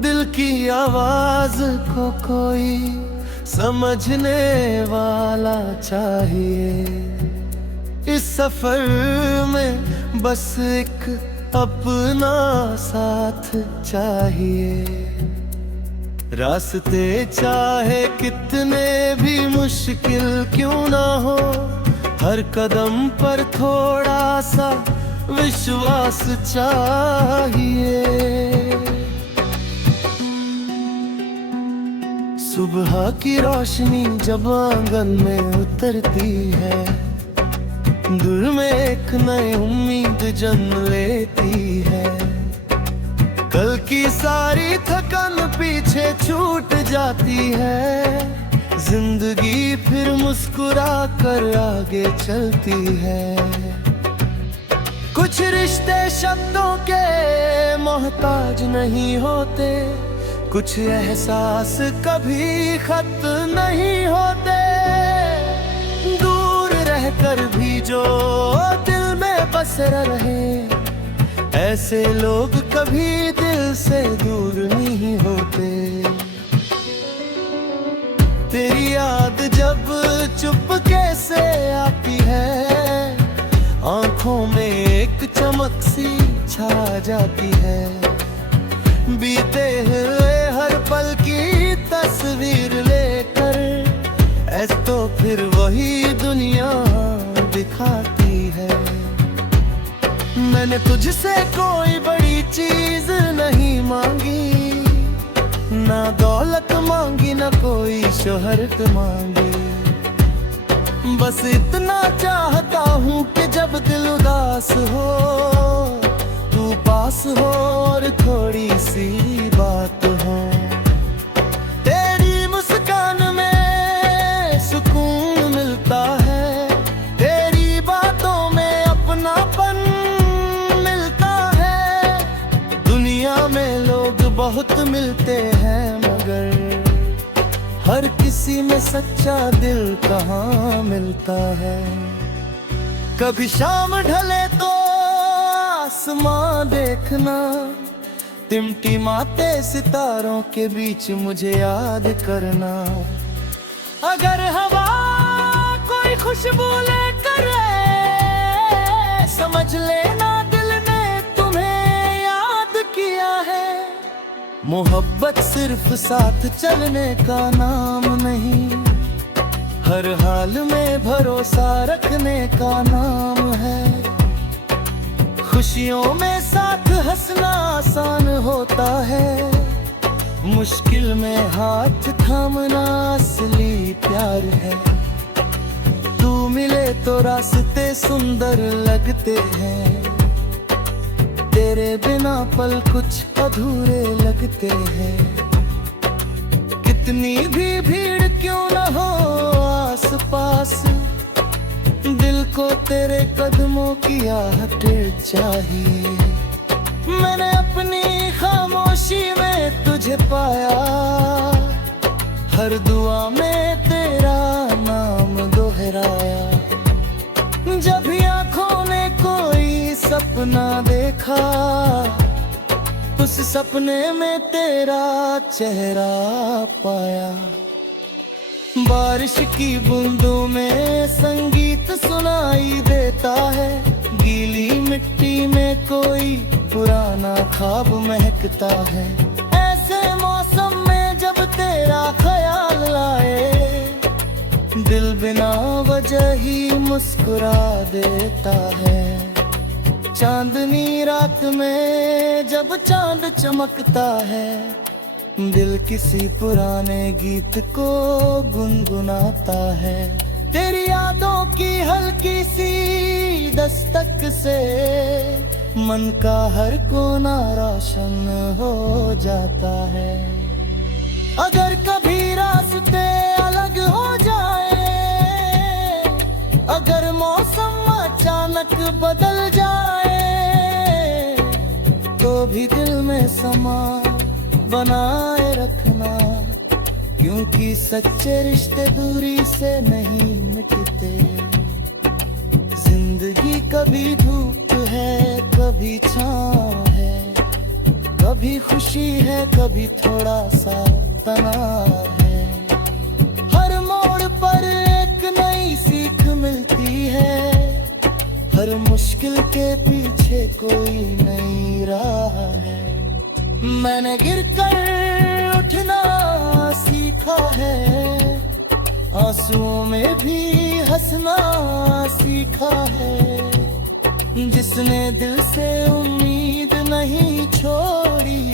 दिल की आवाज को कोई समझने वाला चाहिए। इस सफर में बस एक अपना साथ चाहिए। रास्ते चाहे कितने भी मुश्किल क्यों ना हो, हर कदम पर थोड़ा सा विश्वास चाहिए। सुबह की रोशनी जब आंगन में उतरती है, दिल में एक नई उम्मीद जन्म लेती है। कल की सारी थकान पीछे छूट जाती है, जिंदगी फिर मुस्कुरा कर आगे चलती है। कुछ रिश्ते शब्दों के मोहताज नहीं होते, कुछ एहसास कभी खत नहीं होते। दूर रहकर भी जो दिल में बस रहे, ऐसे लोग कभी दिल से दूर नहीं होते। तेरी याद जब चुपके से आती है, आंखों में एक चमक सी छा जाती है। बीते हुए हर पल की तस्वीर लेकर ऐसे तो फिर वही दुनिया दिखाती है। मैंने तुझसे कोई बड़ी चीज नहीं मांगी, ना दौलत मांगी ना कोई शोहरत मांगी। बस इतना चाहता हूँ कि जब दिल उदास हो तू पास हो और थोड़ी सी बात हो। तेरी मुस्कान में सुकून मिलता है, तेरी बातों में अपनापन मिलता है। दुनिया में लोग बहुत मिलते हैं मगर हर किसी में सच्चा दिल कहाँ मिलता है। कभी शाम ढले तो आसमां देखना, टिमटिमाते सितारों के बीच मुझे याद करना। अगर हवा कोई खुशबू लेकर आए, समझ लेना दिल ने तुम्हें याद किया है। मोहब्बत सिर्फ साथ चलने का नाम नहीं, हर हाल में भरोसा रखने का नाम है। खुशियों में साथ हंसना आसान होता है, मुश्किल में हाथ थामना असली प्यार है। तू मिले तो रास्ते सुंदर लगते हैं, तेरे बिना पल कुछ अधूरे लगते हैं। कितनी भी भीड़ क्यों न हो आस पास, दिल को तेरे कदमों की आहट चाहिए। मैंने अपनी खामोशी में तुझे पाया, हर दुआ में तेरा नाम दोहराया। जब भी आँखों ने कोई सपना देखा, उस सपने में तेरा चेहरा पाया। बारिश की बूंदों में संगीत सुनाई देता है, गीली मिट्टी में कोई पुराना ख्वाब महकता है। ऐसे मौसम में जब तेरा ख्याल आए, दिल बिना वजह ही मुस्कुरा देता है। चांदनी रात में जब चांद चमकता है, दिल किसी पुराने गीत को गुनगुनाता है। तेरी यादों की हल्की सी दस्तक से मन का हर कोना रोशन हो जाता है। अगर कभी रास्ते अलग हो जाए, अगर मौसम अचानक बदल जाए, तो भी दिल में समा बनाए रखना, क्योंकि सच्चे रिश्ते दूरी से नहीं मिटते। जिंदगी कभी धूप है कभी छाँव है, कभी खुशी है कभी थोड़ा सा तनाव है। हर मोड़ पर एक नई सीख मिलती है, हर मुश्किल के पीछे कोई नई राह है। मैंने गिरकर उठना सीखा है, आंसुओं में भी हंसना सीखा है। जिसने दिल से उम्मीद नहीं छोड़ी,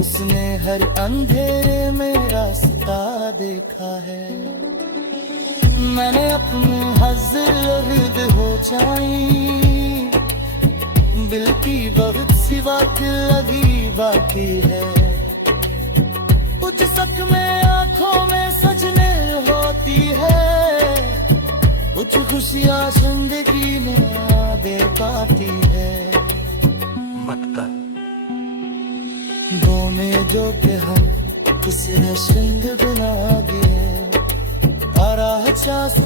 उसने हर अंधेरे में रास्ता देखा है। मैंने अपनी हज़रत हो जाई, दिल की बहुत सी बात अभी बाकी है। कुछ सक में आंखों में सजने होती है, कुछ खुशियाँ जिंदगी में दे पाती है। मत कर दो में जो के हम उसे श्रृंग बना गए,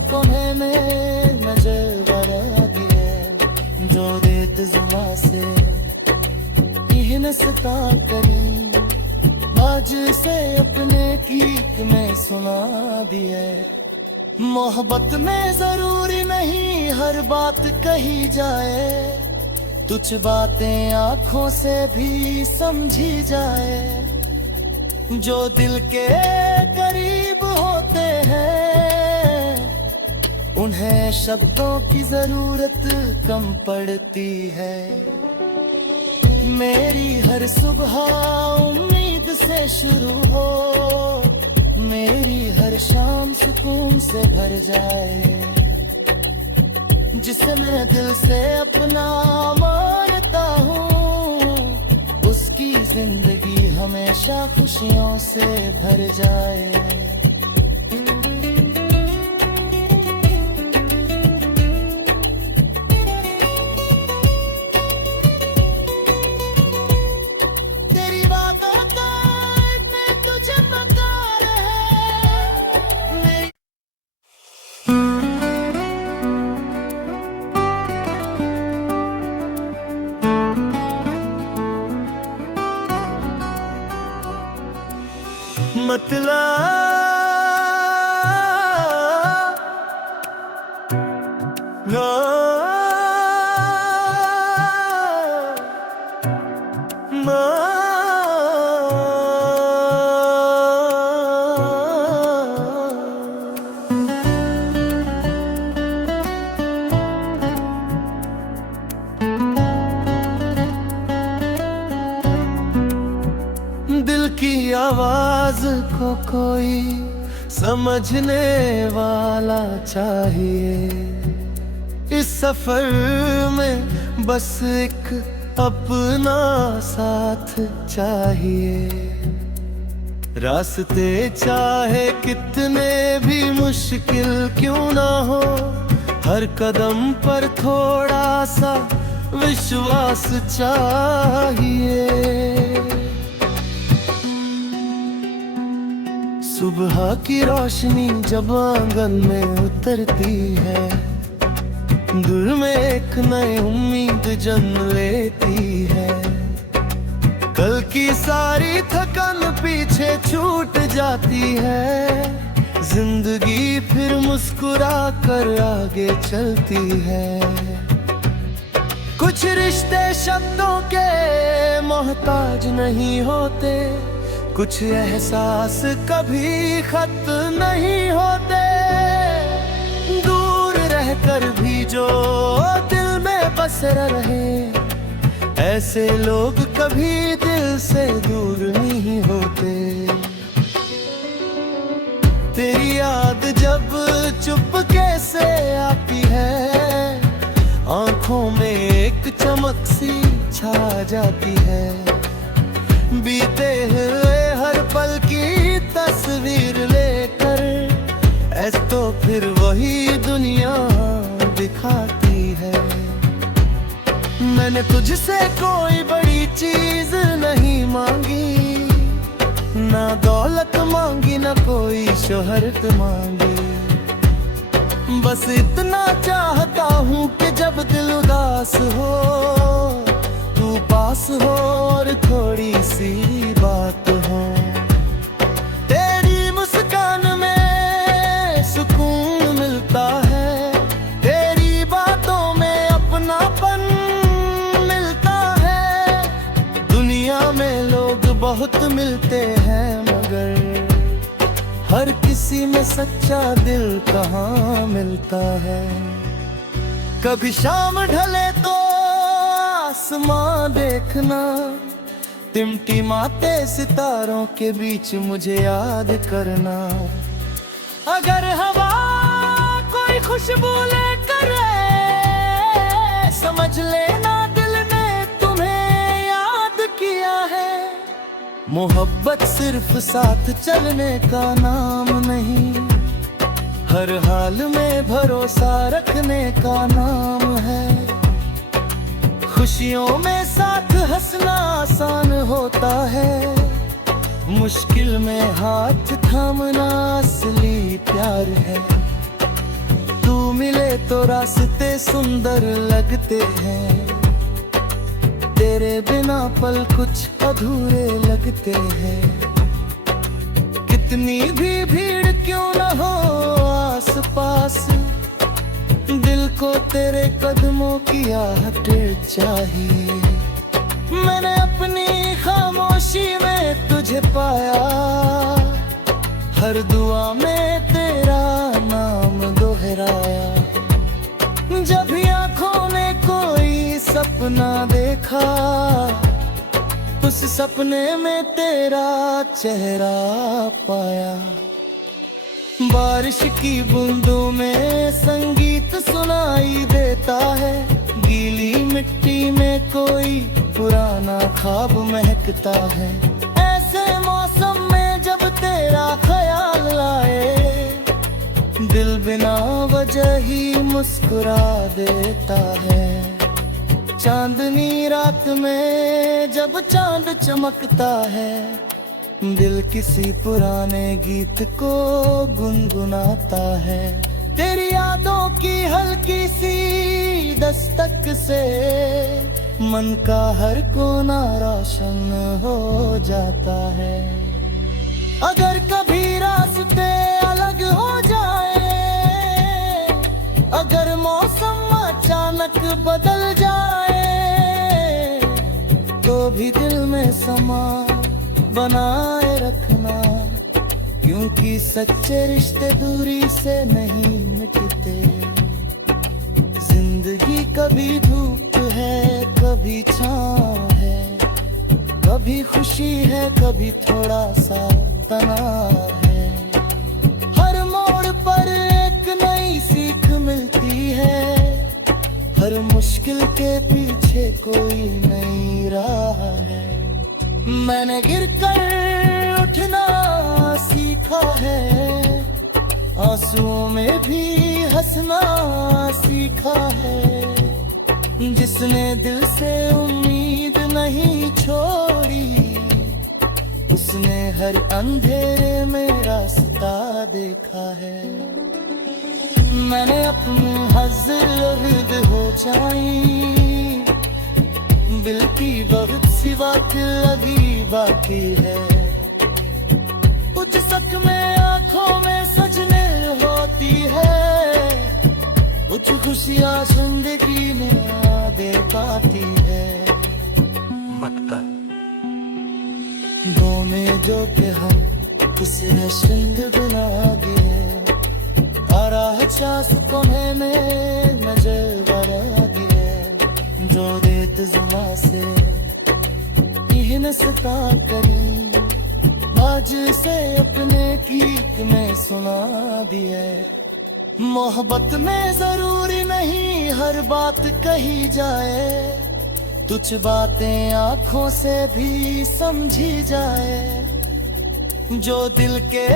कोने में नजर बना दिए। जो रेत जुमा से इहनसता करी, आज से अपने गीत में सुना दिए। मोहब्बत में जरूरी नहीं हर बात कही जाए, कुछ बातें आंखों से भी समझी जाए। जो दिल के करीब होते हैं, उन्हें शब्दों की जरूरत कम पड़ती है। मेरी हर सुबह उम्मीद से शुरू हो, मेरी हर शाम सुकून से भर जाए। जिसे मैं दिल से अपना मानता हूँ, उसकी जिंदगी हमेशा खुशियों से भर जाए। मतला दिल की आवाज को कोई समझने वाला चाहिए। इस सफर में बस एक अपना साथ चाहिए। रास्ते चाहे कितने भी मुश्किल क्यों ना हो, हर कदम पर थोड़ा सा विश्वास चाहिए। सुबह की रोशनी जब आंगन में उतरती है, दिल में एक नई उम्मीद जन्म लेती है। कल की सारी थकान पीछे छूट जाती है, जिंदगी फिर मुस्कुरा कर आगे चलती है। कुछ रिश्ते शब्दों के मोहताज नहीं होते, कुछ एहसास कभी खत नहीं होते। दूर रहकर भी जो दिल में बस रहे, ऐसे लोग कभी दिल से दूर नहीं होते। तेरी याद जब चुपके से आती है, आंखों में एक चमक सी छा जाती है। बीते हुए हर पल की तस्वीर लेकर ऐसे तो फिर वही दुनिया दिखाती है। मैंने तुझसे कोई बड़ी चीज नहीं मांगी, ना दौलत मांगी न कोई शोहरत मांगी। बस इतना चाहता हूँ कि जब दिल उदास हो तू पास हो और थोड़ी सी बात हो। तेरी मुस्कान में सुकून मिलता है, तेरी बातों में अपनापन मिलता है। दुनिया में लोग बहुत मिलते हैं मगर हर किसी में सच्चा दिल कहाँ मिलता है। कभी शाम ढले तो आसमां देखना, टिमटिमाते सितारों के बीच मुझे याद करना। अगर हवा कोई खुशबू लेकर आए, समझ लेना दिल ने तुम्हें याद किया है। मोहब्बत सिर्फ साथ चलने का नाम नहीं, हर हाल में भरोसा रखने का नाम है। खुशियों में साथ हंसना आसान होता है, मुश्किल में हाथ थामना असली प्यार है। तू मिले तो रास्ते सुंदर लगते हैं, तेरे बिना पल कुछ अधूरे लगते हैं। कितनी भी भीड़ क्यों न हो आस पास, दिल को तेरे कदमों की आहट चाहिए। मैंने अपनी खामोशी में तुझे पाया, हर दुआ में तेरा नाम दोहराया। जब भी आँखों ने कोई सपना देखा, उस सपने में तेरा चेहरा पाया। बारिश की बूंदों में संगीत सुनाई देता है, गीली मिट्टी में कोई पुराना ख्वाब महकता है। ऐसे मौसम में जब तेरा ख्याल आए, दिल बिना वजह ही मुस्कुरा देता है। चांदनी रात में जब चांद चमकता है, दिल किसी पुराने गीत को गुनगुनाता है। तेरी यादों की हल्की सी दस्तक से मन का हर कोना रोशन हो जाता है। अगर कभी रास्ते अलग हो जाए, अगर मौसम अचानक बदल जाए, तो भी दिल में समा बनाए रखना, क्योंकि सच्चे रिश्ते दूरी से नहीं मिटते। जिंदगी कभी धूप है कभी छाँव है, कभी खुशी है कभी थोड़ा सा तनाव है। हर मोड़ पर एक नई सीख मिलती है, हर मुश्किल के पीछे कोई नई राह है। मैंने गिरकर उठना सीखा है, आंसुओं में भी हंसना सीखा है। जिसने दिल से उम्मीद नहीं छोड़ी, उसने हर अंधेरे में रास्ता देखा है। मैंने अपनी हज़्ज़ हो जाई, दिल की बहुत सी बात अभी बाकी है। कुछ सच में आंखों में सजने होती है, कुछ खुशियाँ जिंदगी में आदे पाती है। दो में जो के हम उसे श्रृंग बना गए, तारा है चास कोने में नजर बना दिए। जो देत जुमा से इहनसता करी, आज से अपने गीत में सुना दिए। मोहब्बत में जरूरी नहीं हर बात कही जाए, कुछ बातें आंखों से भी समझी जाए। जो दिल के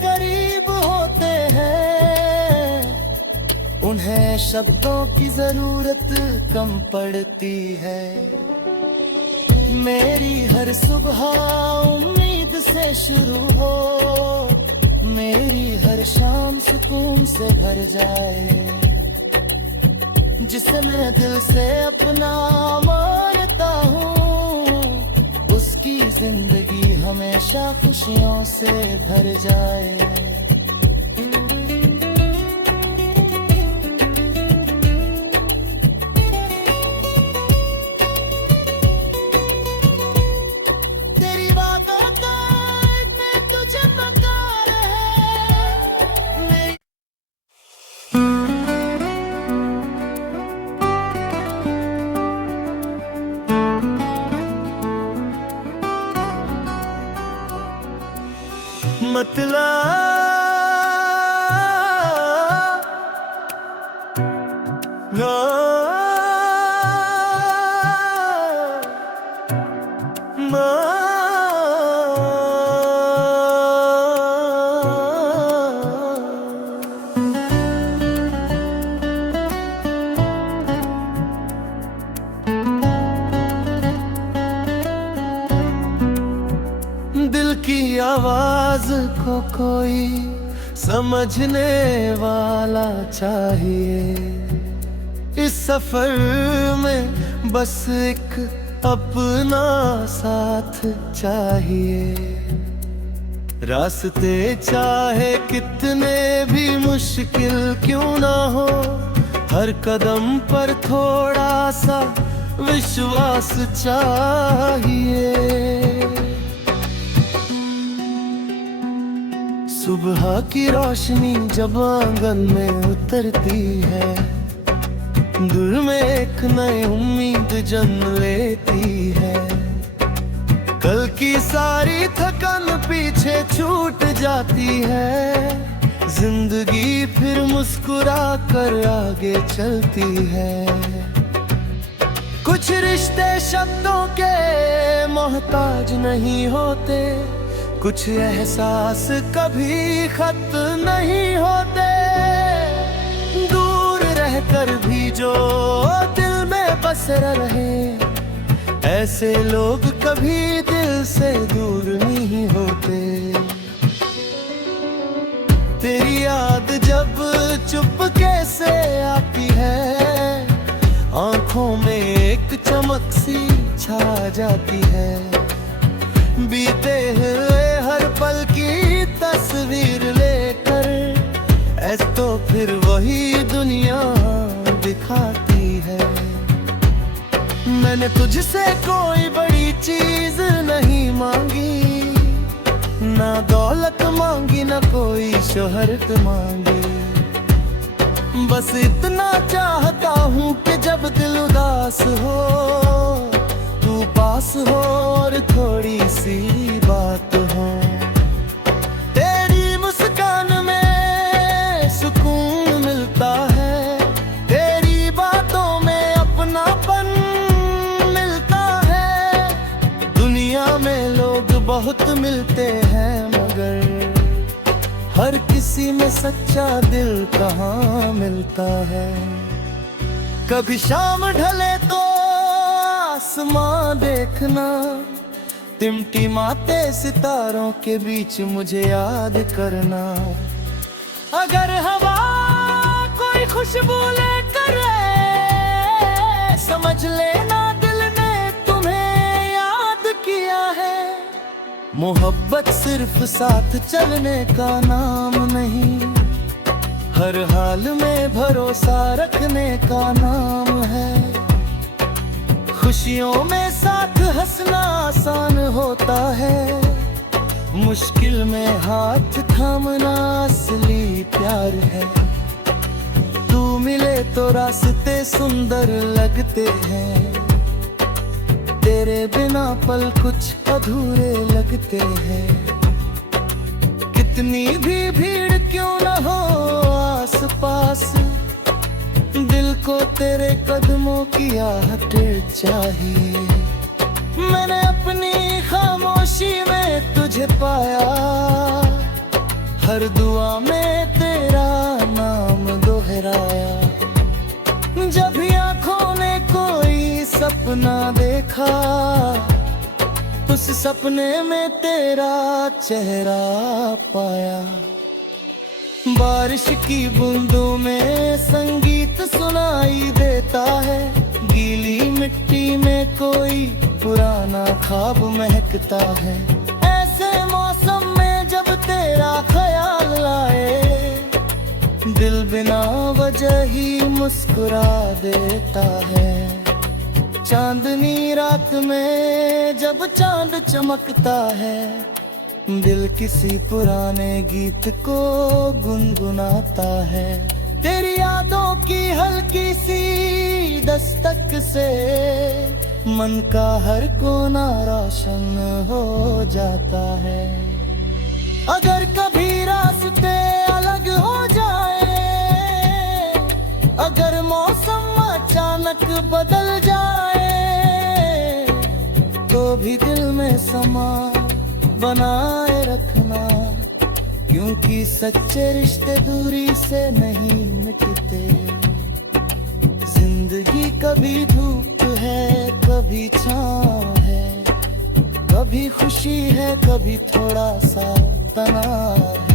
करीब होते हैं, उन्हें शब्दों की जरूरत कम पड़ती है। मेरी हर सुबह उम्मीद तुझसे शुरू हो, मेरी हर शाम सुकून से भर जाए। जिसे मैं दिल से अपना मानता हूँ, उसकी जिंदगी हमेशा खुशियों से भर जाए। मतला दिल की आवाज को कोई समझने वाला चाहिए। इस सफर में बस एक अपना साथ चाहिए। रास्ते चाहे कितने भी मुश्किल क्यों ना हो, हर कदम पर थोड़ा सा विश्वास चाहिए। सुबह की रोशनी जब आंगन में उतरती है, दिल में एक नई उम्मीद जन्म लेती है। कल की सारी थकान पीछे छूट जाती है, जिंदगी फिर मुस्कुरा कर आगे चलती है। कुछ रिश्ते शब्दों के मोहताज नहीं होते, कुछ एहसास कभी खत नहीं होते। दूर रहकर भी जो दिल में बस रहे, ऐसे लोग कभी दिल से दूर नहीं होते। तेरी याद जब चुपके से आती है, आंखों में एक चमक सी छा जाती है। बीते हुए हर पल की तस्वीर लेकर ऐसे तो फिर वही दुनिया दिखाती है। मैंने तुझसे कोई बड़ी चीज नहीं मांगी, ना दौलत मांगी ना कोई शोहरत मांगी। बस इतना चाहता हूँ कि जब दिल उदास हो, तू पास हो और थोड़ी सी बात हो। तेरी मुस्कान में सुकून मिलता है, तेरी बातों में अपनापन मिलता है। दुनिया में लोग बहुत मिलते हैं, मगर हर किसी में सच्चा दिल कहाँ मिलता है। कभी शाम ढले तो आसमां देखना, टिमटिमाते सितारों के बीच मुझे याद करना। अगर हवा कोई खुशबू लेकर आए, समझ लेना दिल ने तुम्हें याद किया है। मोहब्बत सिर्फ साथ चलने का नाम नहीं, हर हाल में भरोसा रखने का नाम है। खुशियों में साथ हंसना आसान होता है, मुश्किल में हाथ थामना असली प्यार है। तू मिले तो रास्ते सुंदर लगते हैं, तेरे बिना पल कुछ अधूरे लगते हैं। कितनी भी भीड़ क्यों न हो आस पास, दिल को तेरे कदमों की आहट चाहिए। मैंने अपनी खामोशी में तुझे पाया, हर दुआ में तेरा नाम दोहराया। जब आँखों ने कोई सपना देखा, उस सपने में तेरा चेहरा पाया, बारिश की बूंदों में संगीत सुनाई देता है, गीली मिट्टी में कोई पुराना ख्वाब महकता है। ऐसे मौसम में जब तेरा ख्याल आए, दिल बिना वजह ही मुस्कुरा देता है। चांदनी रात में जब चांद चमकता है, दिल किसी पुराने गीत को गुनगुनाता है। तेरी यादों की हल्की सी दस्तक से मन का हर कोना रोशन हो जाता है। अगर कभी रास्ते अलग हो जाए, अगर मौसम अचानक बदल जाए, तो भी दिल में समा बनाए रखना, क्योंकि सच्चे रिश्ते दूरी से नहीं मिटते। जिंदगी कभी धूप है, कभी छाँव है, कभी खुशी है, कभी थोड़ा सा तनाव है।